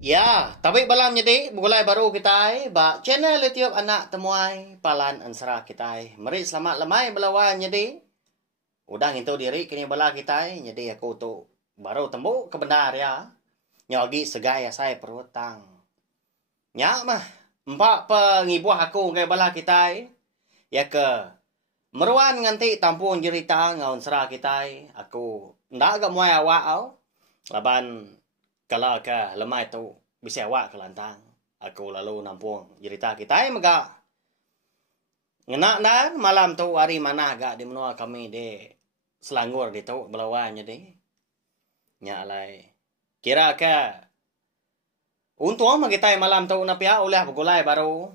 Ya, tapi balam jadi mulai baru kita ba channel YouTube anak temuai palan ansara kita. Mari selamat lemai belawan jadi. Udang itu diri kini bala kita jadi aku tu baru temu kebenar ya. Nyogi segaya saya perutang. Nya mah empat pengibuah aku kay bala kita. Ya ke meruan nganti tampun jerita ngaun sera kita. Aku ndak agak muai awak au. Laban kalau ke lemah itu bisa awak ke lantang. Aku lalu nampung cerita kita maga. Ngena dan malam tu hari mana agak di menua kami di Selangor di tu Belawan jadi. Nya alai. Kira ke untung mah kita malam tu napia oleh begulai baru.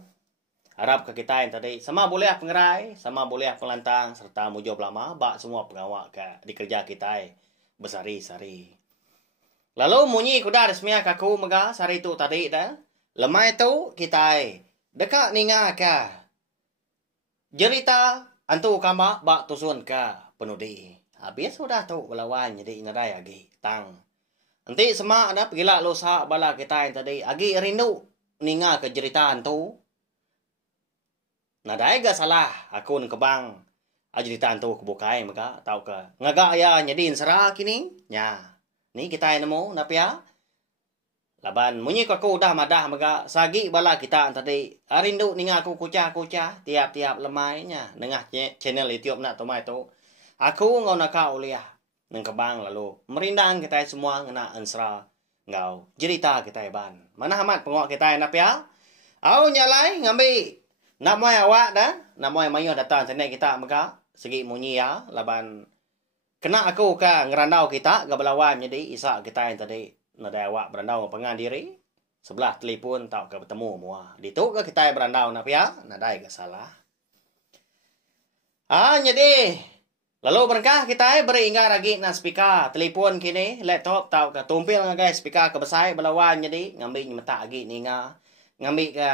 Harap ke kita yang tadi sama boleh pengerai, sama boleh pelantang serta mujob lama bak semua pengawak ke di kerja kita besari-sari. Lalu munyi kuda resmiya kaku maga sari tu tadi dah. Lemai tu kita dekat ninga ka. Jerita antu kama bak tusun ka penudi. Habis sudah tu belawan jadi inadai agi tang. Nanti semak ada pegila losa bala kita yang tadi agi rindu ninga ke jerita antu. Nadai ga salah aku ng kebang. Jerita antu kebukai maga tau ke. Ngaga ya nyedin sera kini. Nya. Ni kita nemu napia. Laban munyi aku dah madah maga sagi bala kita tadi. Arindu ninga aku kucah-kucah tiap-tiap lemainya nengah channel YouTube nak tomai tu. Aku ngau naka uliah neng kebang lalu merindang kita semua ngena ansra ngau cerita kita ban. Mana amat pengok kita napia? Au nyalai ngambi nak moy awak dah, nak moy mayo datang sini kita maga segi munyi ya laban kena aku ka ngerandau kita ke Belawan jadi isa kita yang tadi nada awak berandau pengan diri sebelah telefon tak ke bertemu mua. Ditu ke kita berandau napia nada ke salah. Jadi lalu berkah kita beri ingat lagi na speaker telefon kini laptop tau ke tumpil ngagai speaker ke besai Belawan jadi ngambil mata lagi ninga ngambil ke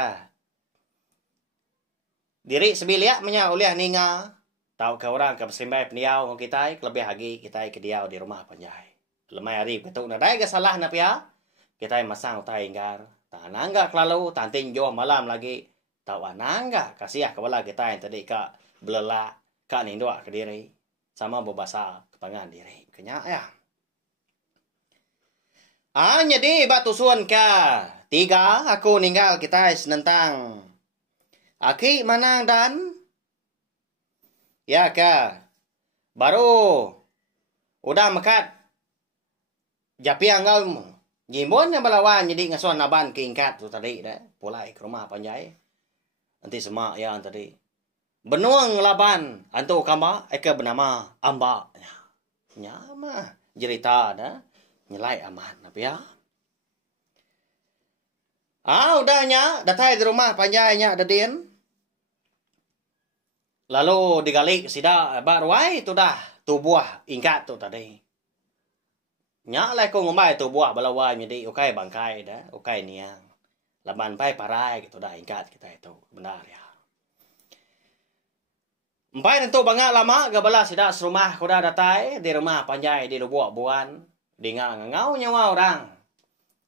diri sebilia menya uliah ninga. Tahu ke orang ke bersimbai peniau ng kita lebih lagi kita ke diau di rumah panjai. Lemai hari betul nadai ke salah napia. Kita masang utai inggar. Tanangga kelalu tanting jo malam lagi. Tahu anangga kasih kepala kita yang tadi ka belela ka nindua ke diri sama bobasa kepangan diri. Kenya ya. Jadi batu suan ka tiga aku ninggal kita senentang. Aki manang dan ya ka baru udah mekat japiang ngau jimbon yang Belawan jadi ngasuan naban kingkat tu tadi dah pulai ke rumah panjai nanti semak yang tadi benuang laban antu kama eka bernama Amba nyama cerita dah nyelai aman tapi ya udahnya datai di rumah panjainya ada din. Lalu digalik sida barwai tu dah tu buah ingkat tu tadi. Nya lai ko ngombai tu buah Belawan jadi ukai bangkai dah, ukai niang. Laban pai parai gitu dah ingkat kita itu benar ya. Empai tentu bangga lama gabala sida serumah kuda datai di rumah panjai di lubuk buan di ngau nyawa orang.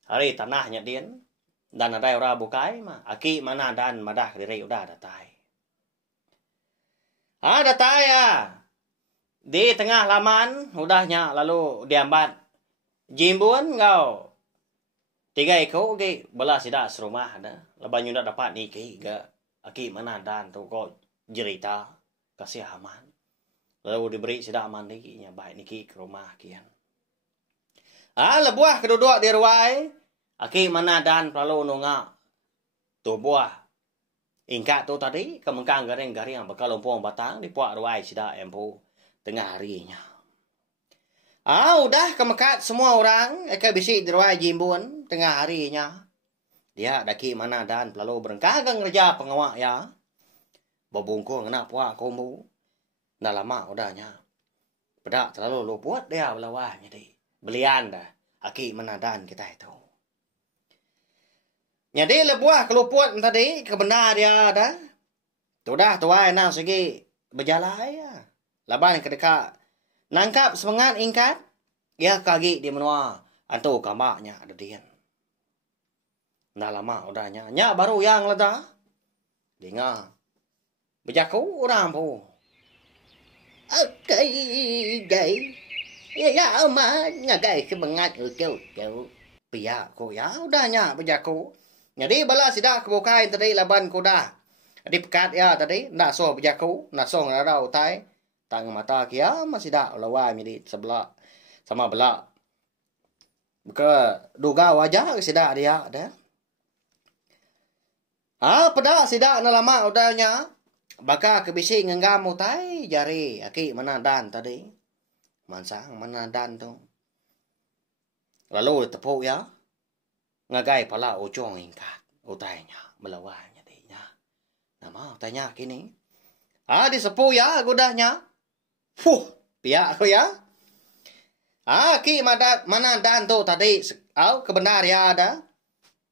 Hari tanahnya din dan ada orang bukai mah aki mana dan madah diri udah datai. Datai ya. Di tengah laman, udahnya lalu diambat. Jimbun ngau. Tiga iko, okay. Bala sida serumah ada. Laban yun dapat niki. Aki mana dan tu kok jerita. Kasih aman. Lalu diberi sida aman niki. Nya baik niki ke rumah kian. Lebuah kedua di ruai. Aki mana dan lalu nunga. Tu buah. Ingkat tu tadi kemengkang garing-garing yang bakal lompong batang di puak ruai sida empu tengah harinya. Udah kemekat semua orang eka bisik di ruai jimbun tengah harinya. Dia daki mana dan lalu berengkagang kerja pengawak ya. Bobungkung ngena puak kombu. Dah lama udahnya. Pedak terlalu luput dia Belawan jadi. Belian dah aki mana dan kita itu. Jadi lebuah keluput tadi kebenar dia dah. Sudah tuai nang segi berjalan ya. Laban kedekat nangkap semangat ingkat. Ya kagi di menua antu kamaknya ada dian. Dah lama udahnya. Nya baru yang leda. Dengar. Bejaku orang po. Okay, vậy. Ya mà nhà cái semangat kêu. Pia ko ya udahnya bejaku. Jadi bala sida kebukai tadi laban ko dah. Di pekat ya tadi ndak so bejaku, ndak so ngarau tai. Tang mata kia masih dak lawa mi sebelah sama belak. Buka duga wajah sida dia dah. Pada sida na lama udahnya. Baka kebisi ngenggam utai jari aki mana dan tadi. Mansang mana dan tu. Lalu tepuk ya. Ngagai pala ujung ingkat utainya melawanya dinya. Nama utainya kini. Di sepu ya gudahnya. Pihak aku ya. Aki mana dan tu tadi. Kebenar ya ada.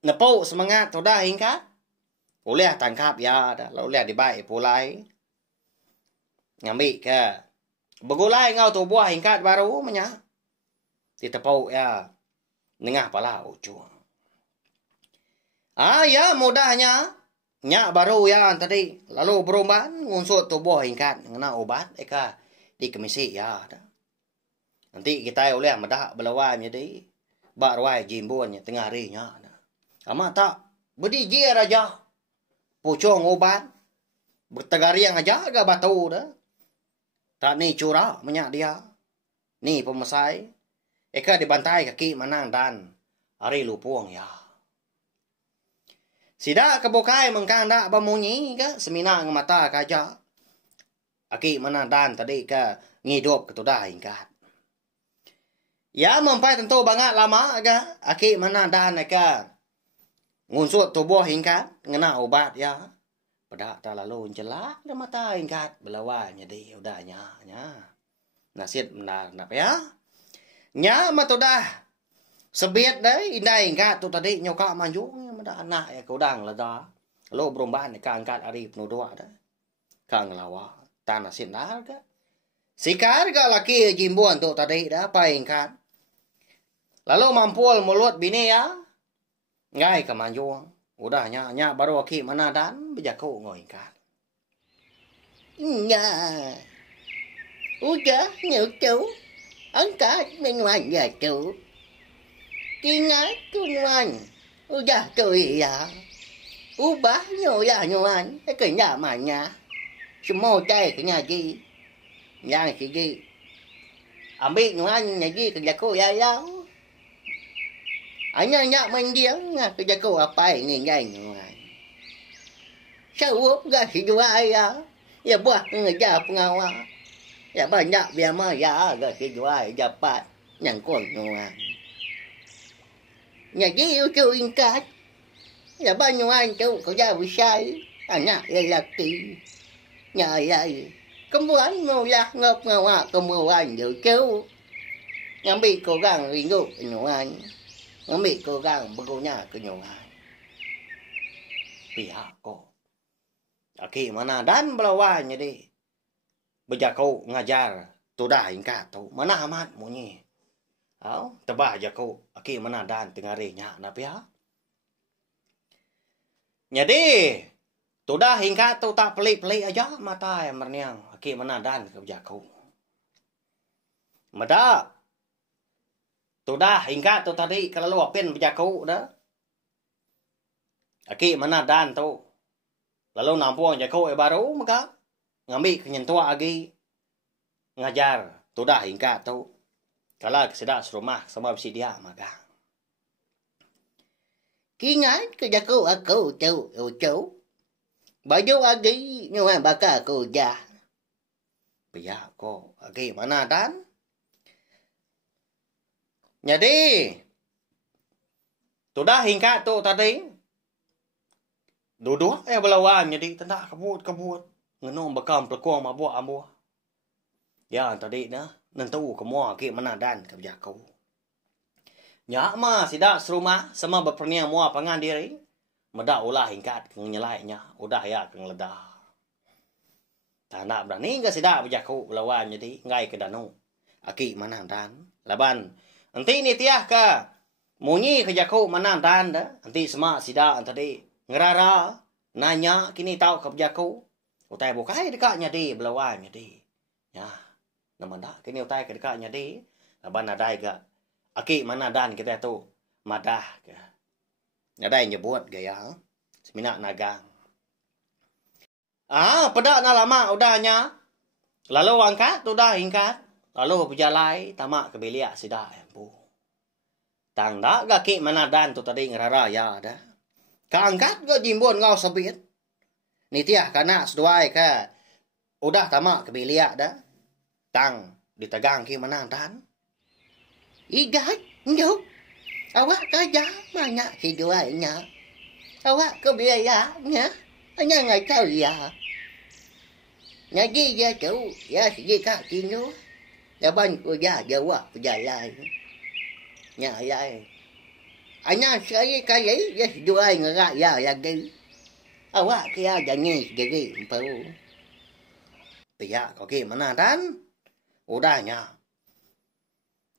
Nepuk semangat udah ingkat. Boleh tangkap ya dah. Lalu lihat dibaik pulai. Ngambil ke. Begulai ngau tu buah ingkat baru menya. Ditepuk ya. Nengah pala ujung. Ya mudahnya. Nyak baru ya tadi. Lalu beruban. Ngunsut tu buah ingkat. Ngena obat. Eka di kemisi ya dah. Nanti kita boleh medah belawai jadi. Bak ruai jimbuannya tengah harinya. Amat tak. Bedi jir aja. Pucung obat. Bertegari yang aja agak batu dah. Tak ni curah menyak dia. Ni pemesai. Eka dibantai kaki manang dan. Hari lupuang ya. Sida kebukai mengkang dak bamunyi ke. Semina ngemata kaja. Aki manang dan tadi ke. Ngidup ketudah ingkat. Ya mempai tentu banget lama agak. Aki manang dan eka. Ngunsut tubuh ingkat. Ngena obat ya. Pada tak lalu celak. Dah mata ingkat. Belawanya dia. Udahnya. Nasib benar. Kenapa ya? Nya mata dah. Sebiat đấy. Indah ingkat tu tadi. Nyoka manjung. Dah anak ya. Kudang lah dah. Lalu berumban. Ka angkat hari penuh doa dah. Ka ngelawa. Tak nasib dah ke. Sikar ke laki jimbuan tu tadi dah. Apa ingkat. Lalu mampul mulut bini ya. Ngai ke manjung. Udahnya baru aki mana dan bejaku ngoingkat. Nhà. Udah nhiều chú. Angkat bên ngoài nhà chú. Kingat ku ngoan. Udah tôi ya. Ubah nyo ya ngoan. Cái nhà mà nhà. Semua cai cái nhà gì. Nhà cái gì. Ambil ngoan nhà gì cái nhà cô ya ya. Nya mình điếng cái cô apa ini ngay ngoài sao úp ra thì ai ya ya buat ngeja pengawa ya banyak biar mah ya ga thì ai dapat yang kon ngoài nhà gì yêu chú ingkat ya banyak anh chú có ra bị sai nya ya kỳ nhà ya kemudian mau ya ngop ngawa kemudian nhiều chú yang bị cố gắng rindu ngoài Ngambil cố gắng berguna ke nyongai. Pihak ko. Aki mana dan belawan jadi. Bejaku ngajar. Tu dah ingkat tu. Mana amat munyi. Tebah jaku. Aki mana dan tengah rinya. Na pihak. Jadi. Tu dah ingkat tu tak pelik-pelik aja. Mata yang merniang. Aki mana dan ke bejaku. Mada. Tu dah ingkat tu tadi kalau apin bejaku dah. Aki mana dan tu. Lalu nampuang jaku baru maka ngambil kenyentua lagi ngajar. Tu dah ingkat tu. Kalau kesedak serumah sama besi dia maka. Kingat ke jaku aku cu. Baju lagi nyoan bakal aku jah. Biar ko. Aki mana dan? Jadi, tu dah ingkat tu tadi. Dua-dua belawan jadi tendak kebut. Ngenong bekam pelkuang mabuk ambuh. Ya tadi nah, nentu kemua ke mana dan ke bejaku. Nya mah sidak serumah sama berperniang mua pangan diri. Medak ulah ingkat keng nyelainya. Udah ya keng ledah. Tak nak berani ke sidak bejaku belawan jadi ngai ke danau. Aki mana dan laban. Nanti ni tiah ke Munyi ke Jaku mana dan dah. Nanti semak sida tadi ngerara nanya kini tahu ke Jaku. Utai bukai dekatnya di belawannya di. Ya. Nama dak kini utai ke dekatnya di. Laban nadai ga. Aki mana dan kita tu madah ke. Nadai nyebut gaya. Semina nagang. Pedak na lama udahnya. Lalu angkat udah ingkat. Lalu berjalai tamak ke bilik sida empu. Tang dak gaki mana dan tu tadi ngerara ya dah. Kaangkat ke jimbon ngau sabit. Nitiah kana seduai ke. Udah tamak ke bilik dah. Tang ditegang ki mana dan. Igat, nyuk. Awak kerja banyak hidupannya. Awak ke biayanya. Hanya nggak tahu ya. Ngaji dia tu, ya segi kat sini. Ya ban kerja jawab berjalan. Ya ya. Hanya saya kali ya dua ngerak ya lagi. Awak kira jangan sendiri empu. Tiyak kau ki mana dan? Udahnya.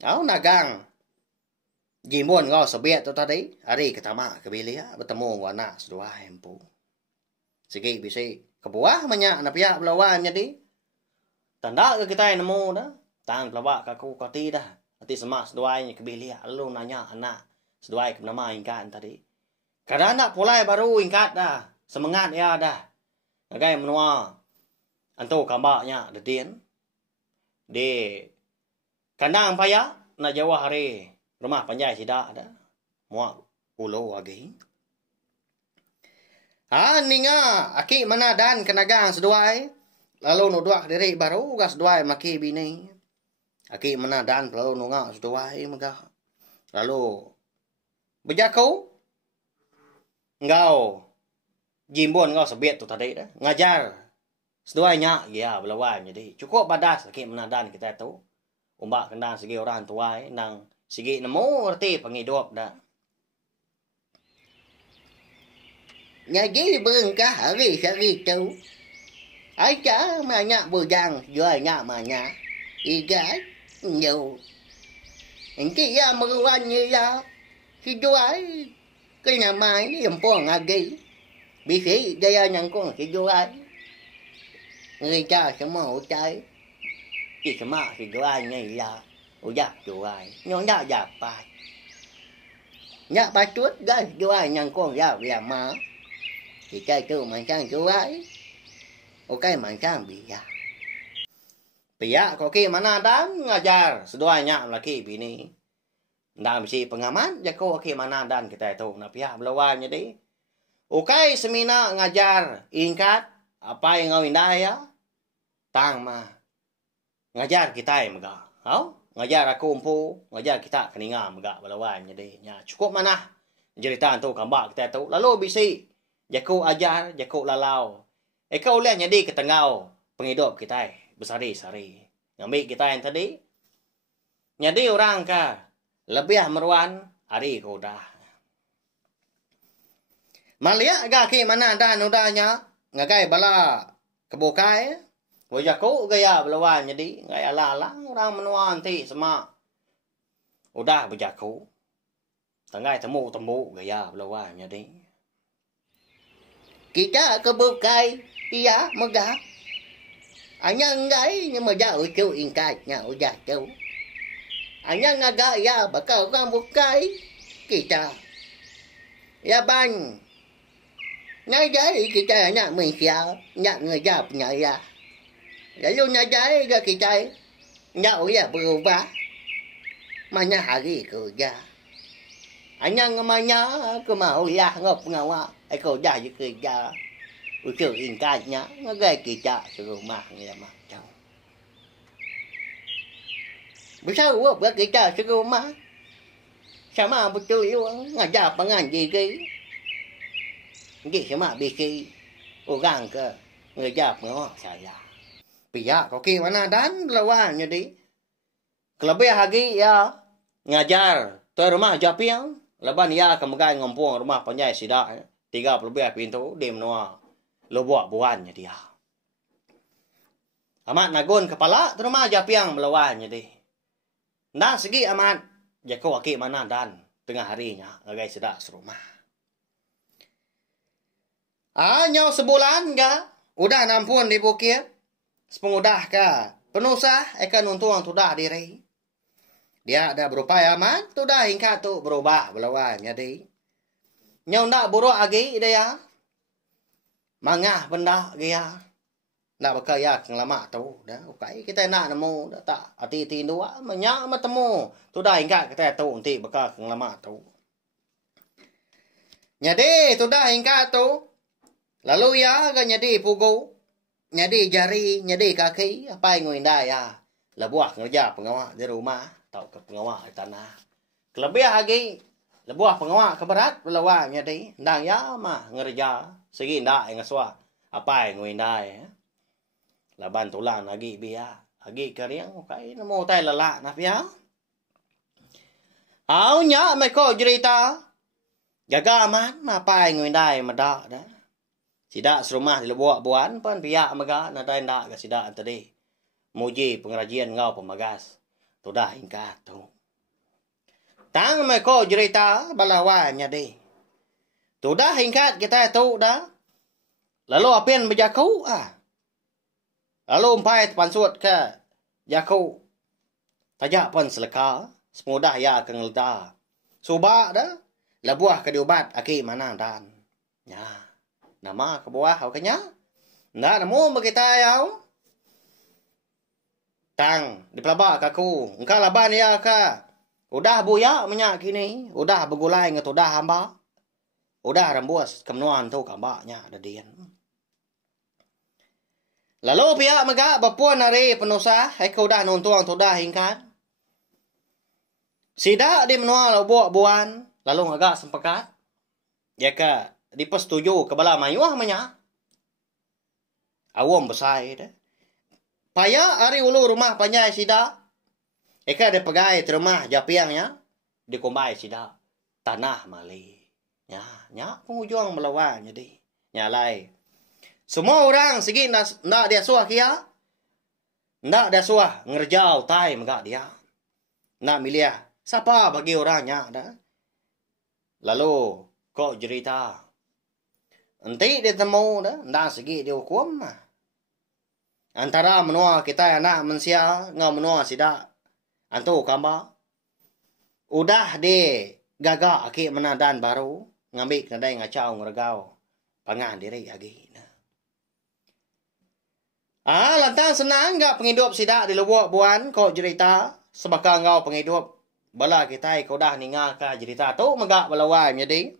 Kau nagang. Jimbon kau sebiat tu tadi. Hari ketama ke bilik bertemu anak sedua empu. Segi bisi kebuah banyak nak pihak belawan jadi. Tanda ke kita yang nemu dah. Tang pelawak kaku kati dah. Nanti semak seduai ke bilik. Lalu nanya anak seduai ke nama ingkat tadi. Kadang anak pulai baru ingkat dah. Semangat ya dah. Nagai menua. Antu kambaknya dedin. Di kandang payah nak jawah hari. Rumah panjai sidak dah. Muak ulo lagi. Ninga, aki mana dan kenagang seduai. Lalu nuduak diri baru gas seduai maki bini. Aki mana dan lalu nunga seduai megah. Lalu berjaku. Engkau jimbon kau sebiat tu tadi dah. Ngajar seduai nyak ya belawan jadi. Cukup badas aki mana dan kita tu. Umbak kendang segi orang tuai nang segi nemu erti penghidup dah. Ngaji berengkah hari-hari tu. Aja banyak bujang jual nyak banyak. Igat, nyu. Nanti ya meruannya ya. Si jual. Kena main ni empong lagi. Bisi dia nyangkung si jual. Ngerja semua ucai. Di semua si jual ni ya. Ujak jual. Nyonya japat. Nyak patut gas jual nyangkung ya lama. Kita tu macam jual. Okai macam biar. Pihak kau ki mana dan ngajar seduai nyak laki bini. Ndam si pengaman jaku ki mana dan kita tu na pihak belawan jadi. Okai semina ngajar ingkat apa yang ngau indah ya. Tang mah. Ngajar kita mega. Hau? Ngajar aku umpu, ngajar kita keninga mega belawan jadi. Nya cukup mana cerita tu kambak kita tu. Lalu bisi jaku ajar, jaku lalau. Kau lihat jadi ketengau penghidup kita bersari-sari. Ngambil kita yang tadi. Jadi orang ka lebih meruan hari kau dah. Malia gaki mana dan udahnya ngagai bala kebukai. Wajaku gaya belawan jadi gaya lalang orang menua nanti semak. Udah berjaku. Tengah temu gaya belawan jadi. Kita kebukai, iya megah. Hanya ngai nhưng mà jauh tu ingkatnya udah tu. Hanya ngagak ya bakal orang bukai kita. Ya ban. Ngai jadi kita hanya manusia, nyak ngejap punya ya. Lalu ngai jadi kita nyak ya berubah. Mana hari kerja. Hanya ngamanya kemau ya ngop ngawa. Kau dah je kerja. Usul ingkatnya. Ngagai kita serumah ni lah macam. Besar buat kita serumah. Sama betul juga. Ngajar pengaji ke. Ini sama bisi. Orang ke. Ngajar pengawak saya. Pihak kau ke mana dan belawan jadi. Kelebih lagi ya. Ngajar. Tu rumah japiang. Leban ya kemegai ngompong rumah panjai sidak. 30 lebih pintu di menua lobok buannya dia. Amat nagun kepala terima japiang melawan jadi. Nah segi amat jaku aki mana dan tengah harinya ngagai sedak serumah. Nyaw sebulan ga udah nampun di bukit. Sepengudah ka penusah eka nuntuang tudah diri. Dia ada berupaya man tudah hingga tu berubah belawan jadi. Nyaw ndak buruk agi dia. Mangah benda dia. Ndak berkaya kang lama tu dah. Ukai kita nak nemu dah tak hati dua menyak matemu. Tudah hingga kita tu nanti bekal kang lama tu. Jadi tudah hingga tu lalu ya ga nyadi pugu, nyadi jari, nyadi kaki, apa yang indah ya. Lebuah kerja pengawak di rumah, tau ke pengawak di tanah. Kelebih lagi, lebuah pengawak ke berat, belawa nyadi. Ndang ya mah ngerja, segi indah yang ngaswa, apa yang indah ya. Laban tulang lagi biya, lagi keriang, kai namo tay lala na piya. Nya may ko cerita, gagaman, apa yang indah madak dah. Sidak serumah di lebuak buan pun pihak maga nadai ndak ke sidak tadi. Muji pengrajian ngau pemagas. Tudah hingga tu. Tang me ko cerita balawan nyadi. Tudah hingga kita tu dah. Lalu apian berjaku Lalu umpai tepan suat ke jaku. Tajak pun seleka. Semudah ya ke ngelda. Subak dah. Lebuah ke diobat aki mana dan. Ya. Nama ke bawah kanya. Ndak nemu bagi tayau. Tang di pelabak kaku. Engkau laban ya ka. Udah buya minyak kini. Udah begulai ngat udah hamba. Udah rembus kemenuan tu kambaknya ada dian. Lalu pihak mega bapuan hari penusah. Eka udah nuntuang tu dah hingkat. Sidak di menua buak buan. Lalu agak sempekat. Ya ka. Dipersetuju kebala mayuah manya. Awam besar dah. Paya hari ulu rumah panjai sida. Eka ada pegai terumah japiangnya. Dikombai sida. Tanah mali. Nya penghujung melawan jadi. Nyalai. Semua orang segi nak dia suah kia. Nak dia suah ngerjau tai megak dia. Nak milih siapa bagi orangnya dah. Lalu kok cerita. Nanti dia temu dah, ndak segi dia hukum mah. Antara menua kita anak manusia, ngau menua sida. Antu kamba. Udah de gagak aki menadan baru, ngambil nadai ngacau ngergau. Pangan diri lagi. Lantang senang gak penghidup sida di lubuak buan kau cerita sebaka ngau penghidup bala kita kau dah ninga ka cerita tu megak balawai jadi.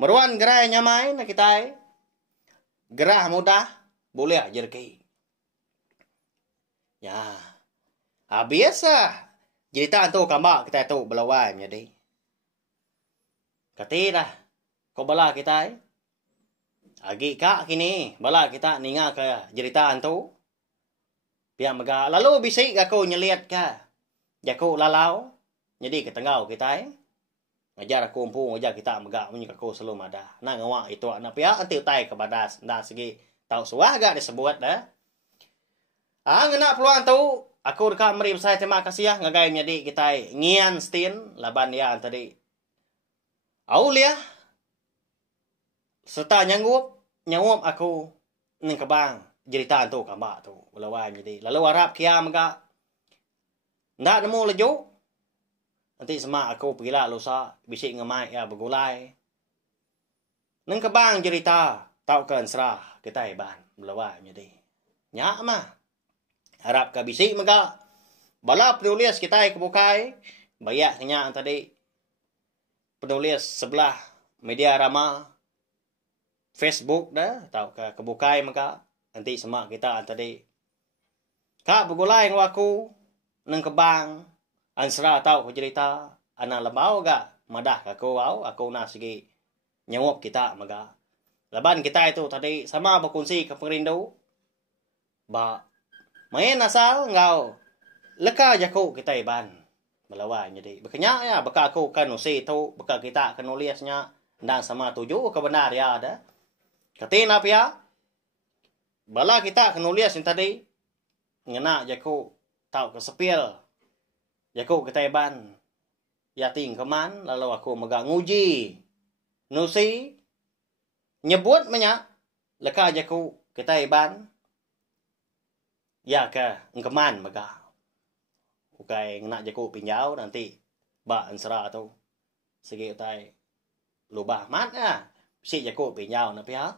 Meruan gerai nyamai na kita. Gerah mudah, boleh jerki. Ya. Biasa. Cerita tu kambak kita tu belawan jadi. Kati dah. Kau bala kita. Agi kak kini. Bala kita ninga ke cerita tu. Biar mega. Lalu bisik aku nyeliat ka. Jaku lalau. Jadi ketengau kita. Ngajar aku umpu, ngajar kita megak punya aku selalu ada. Nak ngawak itu anak pihak nanti utai ke badas. Dah segi tahu suah gak disebut dah. Ngena peluang tu aku dekat meri saya terima kasih ya ngagai jadi kita ngian stin laban dia tadi. Aulia serta nyanggup aku ning kebang cerita tu kambak tu lawan jadi. Lalu harap kia megak ndak nemu lejuk. Nanti semak aku pergilah lusa. Bisik ngemai ya bergulai. Neng kebang cerita. Tau kan serah. Kita heban. Belawa jadi. Nyak mah. Harap ke bisik mega. Bala penulis kita kebukai. Bayak kenyak tadi. Penulis sebelah media rama. Facebook dah. Tau ke kebukai mega. Nanti semak kita tadi. Kak bergulai ng waku. Neng kebang. Ansra tahu aku cerita anak lembau gak madah aku nak segi nyawap kita maga laban kita itu tadi sama berkongsi ke perindu ba main asal ngau leka jaku kita iban melawan jadi bekenya ya beka aku kan usi itu beka kita kan nulisnya dan sama tuju kebenar ya ada katina pia bala kita kan nulis yang tadi ngena jaku tahu ke sepil Jaku kita iban. yating keman lalu aku megang nguji nusi nyebut banyak leka jaku kita iban ya ke keman mega ukai ngena jaku pinjau nanti ba ansra tu segi utai lubah mat si jaku pinjau na pia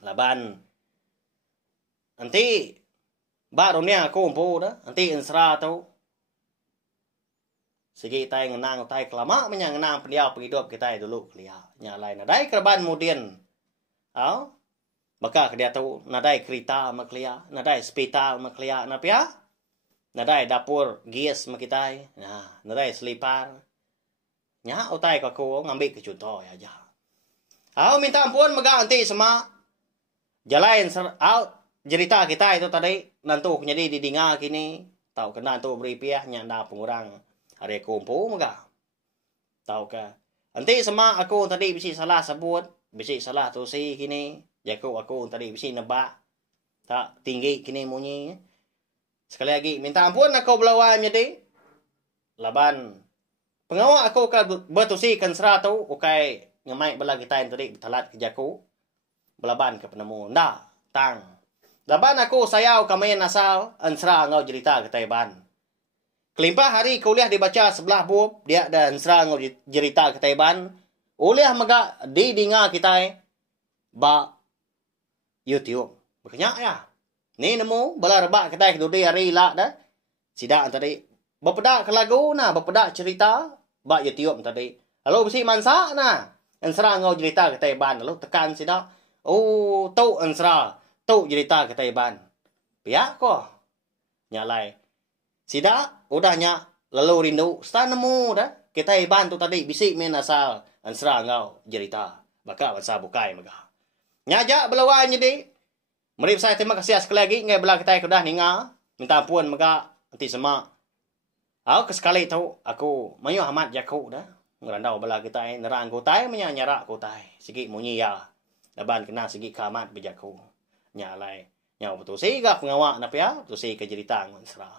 laban nanti ba dunia aku umpu dah nanti ansra tu segi tai ngenang tai kelama menyang ngenang pendiau penghidup kita dulu kelia nya lain nadai kerban mudin au baka kedia tu nadai kereta maklia nadai hospital maklia na pia nadai dapur gas makitai nah nadai selipar nya utai ka ko ngambil ke contoh ya aja au minta ampun mega anti sama jalain au cerita kita itu tadi nantu jadi didinga kini tahu kena tu beri piah nya na pengurang hari kumpu mega tahu ke nanti sama aku tadi bisi salah sebut bisi salah tu si kini aku tadi bisi nebak tak tinggi kini munyi sekali lagi minta ampun aku belawan jadi laban pengawa aku ka bertusi kan seratu ukai ngemai bela kita yang tadi telat kejaku belaban ke penemu nda tang laban aku sayau kamain asal ansra ngau cerita ketaiban kelimpah hari kuliah dibaca sebelah bub dia dan serang cerita ketaiban uliah mega di dinga kita ba YouTube makanya ya ni nemu bala rebak kita kedudi hari lah dah sidak tadi bapeda ke lagu na bapeda cerita ba YouTube tadi lalu bisi mansa na ansra ngau cerita ketaiban lalu tekan sidak oh tu ansra tu cerita ketaiban pihak ko nyalai sida udahnya lalu rindu sta nemu dah kita bantu tadi bisik main asal ansra ngau cerita baka bangsa bukai mega nyaja belawan jadi mari saya terima kasih sekali lagi ngai bela kita sudah ninga minta ampun mega nanti semua aku sekali tahu aku mayu amat jaku dah ngerandau bela kita nerang ko tai menyanyarak ko tai sigi munyi ya laban kena sigi kamat bejaku nyalai nyau betul sehingga pengawak napa ya betul sehingga cerita ansra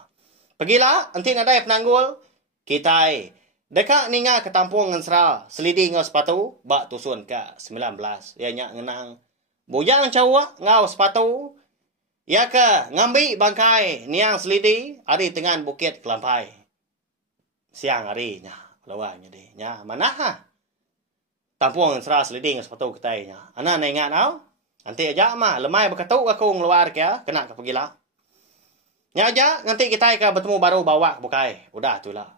pergilah nanti ngadai penanggul kita dekat ninga ke tampung ansra selidi ngau sepatu bak tusun ke 19 ya nyak ngenang bujang cawa ngau sepatu ya ke ngambil bangkai niang selidi hari tengah bukit Kelampai siang hari nya lawannya deh nya mana ha tampung ansra selidi ngau sepatu kita nya ana ingat au nanti aja mah lemai berketuk aku ngeluar ke kena ke pergilah nya aja nanti kita ke bertemu baru bawa bukai udah itulah